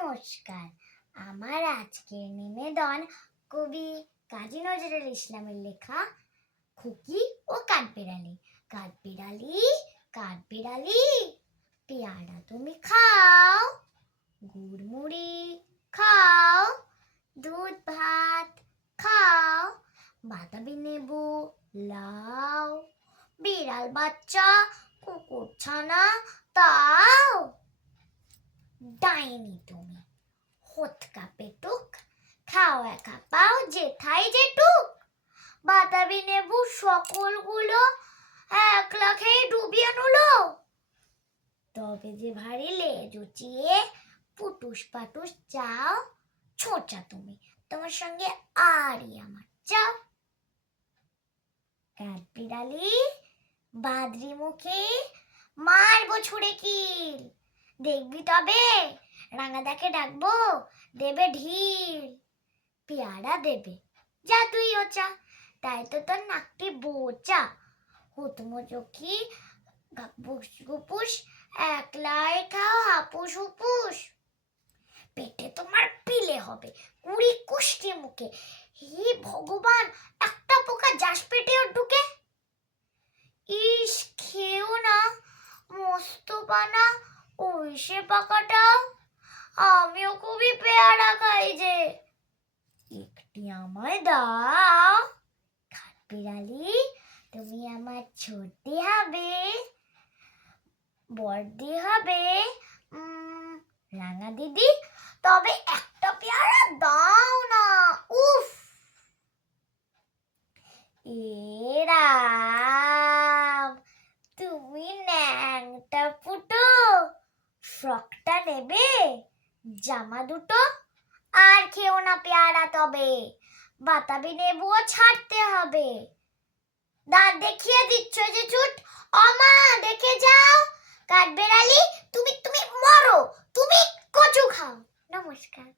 নমস্কার। আমার আজকের নিবেদন কবি কাজী নজরুল ইসলামের লেখা খুকি ও কাঠবিড়ালি। কাঠবিড়ালি, কাঠবিড়ালি, পেয়ারা তুমি খাও, গুড় মুড়ি খাও, দুধ ভাত খাও, বাতাবি লেবু লাও, বিড়াল বাচ্চা কুকুর ছানা তাও। ডাইনি তুমি, হোতকা পেটুক, খাও একা পাও যেথায় যেটুক, বাতাবি নেবু সকলগুলো একলা খেয়ে ডুবিয়ে নুলো। তবে যে ভারী লেজ উঁচিয়ে পুটুস পাটুস চাও, ছোঁচা তুমি, তোমার সঙ্গে আরই আমার চাও। কাঠবিড়ালি, বাদরি মুখে মারবো ছুঁড়ে কিল, দেখবি তবে রাঙাদাকে ডাকবো দেবে ঢিল। পেয়ারা দেবে যা তুইও চা, তাই তো তোর নাকটি বোচা। হুতমচকি গুপুস একলাই খাও হাপুস হুপুস, পেটে তোমার পিলে হবে 20 কুষ্টি মুখে। হে ভগবান, একটা পোকা যাস পেটেও ঢুকে। ইস খেও না মস্ত পানা ওই সে পাকাটা, আমিও খুবই পেয়ারা খাই যে, একটি আমায় দাও। কাঠবিড়ালি, তুমি আমার ছোট্টি হবে, বড়দি হবে রাঙা দিদি, তবে একটা পেয়ারা দাও না। উফ, এরাম তুমি ন্যাংটা ফুটো, ফ্রকটা নেবে জামা দুটো, আর খেও না পেয়ারা তবে, বাতাবি নেবুও ছাড়তে হবে। দাঁত দেখিয়ে দিচ্ছ যে চুট, অমা দেখে যাও। কাঠবিড়ালি, তুমি তুমি মরো, তুমি কচু খাও। নমস্কার।